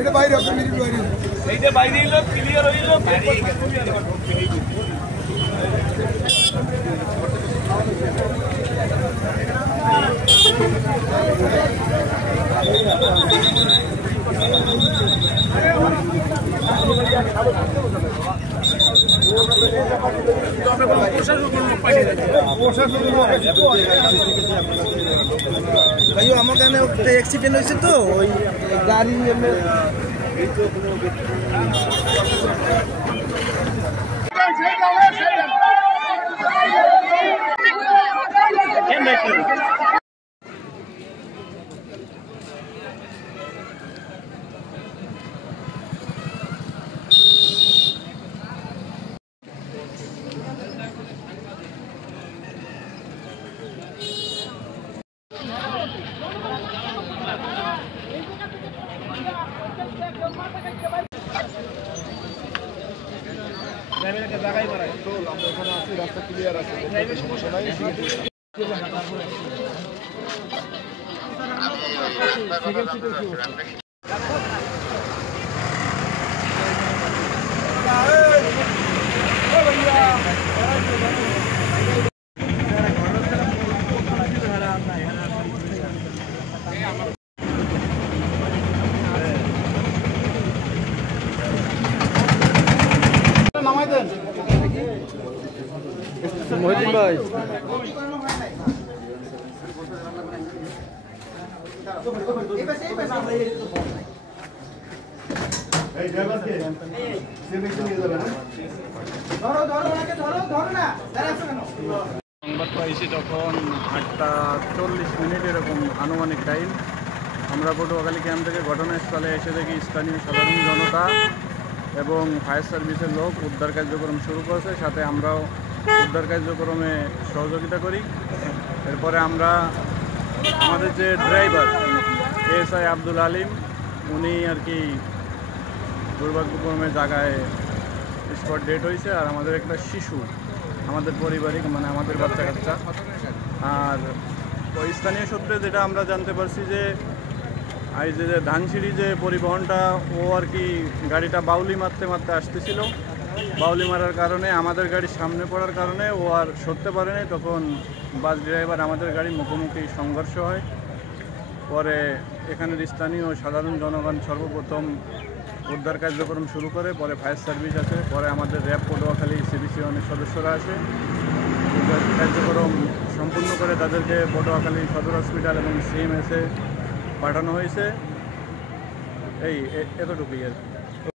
এটা বাইরে আছে মিনিট বাইরে এইটা বাইরে হইলো ক্লিয়ার হইলো বাইরে ভাইও আমার কানে একটা অ্যাক্সিডেন্ট হয়েছে তো ওই গাড়ি রাস্তা ক্লিয়ার আছে সমস্যা নাই নামাই দেন মহিদিন ভাই সংবাদ পাইছি তখন 8:40 এরকম আনুমানিক টাইম। আমরা পটুয়াখালী ক্যাম্প থেকে ঘটনাস্থলে এসে দেখি স্থানীয় সাধারণ জনতা এবং ফায়ার সার্ভিসের লোক উদ্ধার কার্যক্রম শুরু করেছে, সাথে আমরাও উদ্ধার কার্যক্রমে সহযোগিতা করি। এরপরে আমরা আমাদের যে ড্রাইভার এএসআই আব্দুল আলিম উনি আর কি দুর্ভাগ্যক্রমে জায়গায় স্পট ডেট হয়েছে, আর আমাদের একটা শিশু আমাদের পারিবারিক মানে আমাদের বাচ্চা কাচ্চা। আর ওই স্থানীয় সূত্রে যেটা আমরা জানতে পারছি যে এই যে ধানসিঁড়ি যে পরিবহনটা ও আর কি গাড়িটা বাউলি মারতে মারতে আসতেছিল, বাউলি মারার কারণে আমাদের গাড়ির সামনে পড়ার কারণে ও আর সরতে পারেনি। তখন বাস ড্রাইভার আমাদের গাড়ির মুখোমুখি সংঘর্ষ হয়। পরে এখানের স্থানীয় সাধারণ জনগণ সর্বপ্রথম উদ্ধার কার্যক্রম শুরু করে, পরে ফায়ার সার্ভিস আছে, পরে আমাদের র্যাব পটুয়াখালী সিবিসি অনেক সদস্যরা আসে। উদ্ধার কার্যক্রম সম্পূর্ণ করে তাদেরকে পটুয়াখালী সদর হসপিটাল এবং সিএমএসে পাঠানো হয়েছে। এই এতটুকুই আর কি।